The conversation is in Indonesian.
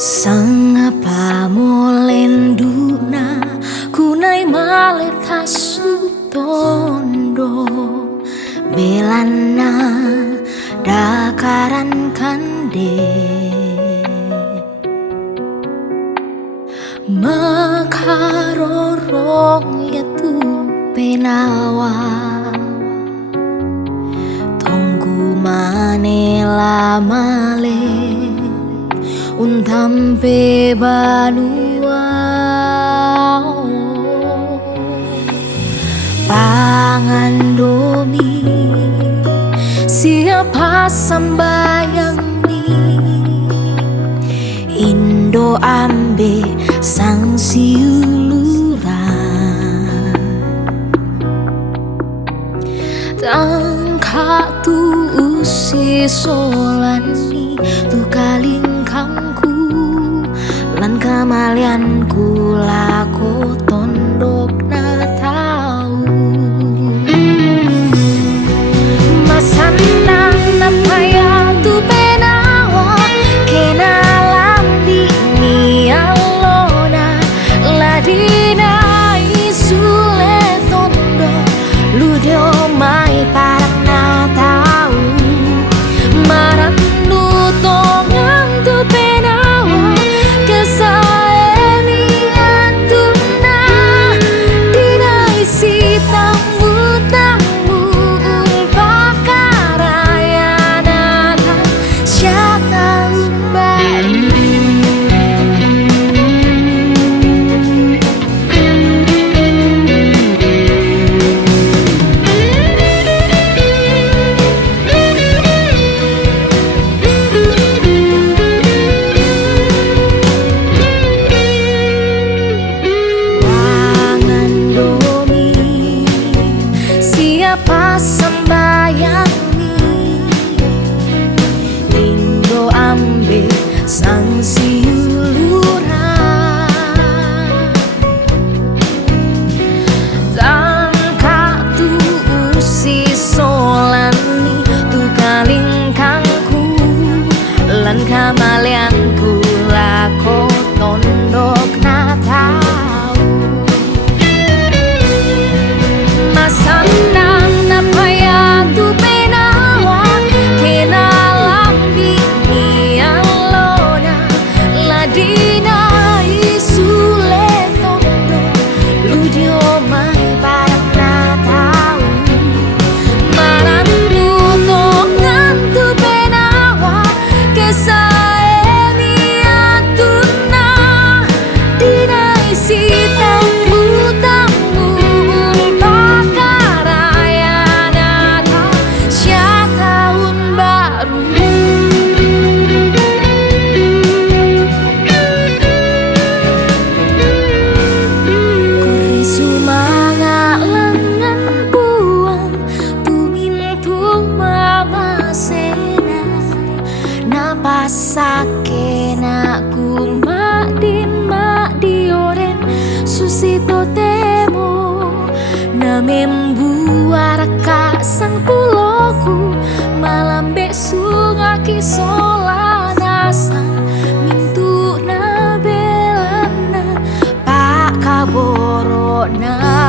Sangapa molenduna kunai malet kasu tondo belana dakaran kande makarorong yaitu penawa tunggu manela male untampe banua pangandomi siapa sambayang ni Indo ambe sang siuluran tangka tu usi solani tu kalingkangku lan kamalianku lako tondok na tau masana napaya tu penawa kenalam di ni alona ladina isule tondo ludio mai parang na tau marandu tongan tu penawa kesaemi antuna dina isi tamu tamu pakarayana siapa siapa sembayang ni Indo ambe sang siuluran tangka tu usi solani tu kalingkangku lan kamalianku lako tondok na tau masana napaya tu penawa kenalam bini alona ladina isule tondo ludio mai parang na tau marandu tongan tu penawa kesaemi atuna dina isi tamu tamu pasake naku mak di oren susito temo na membuara sang puloku malam besok aki solanasan mintu na belana pak kaboro na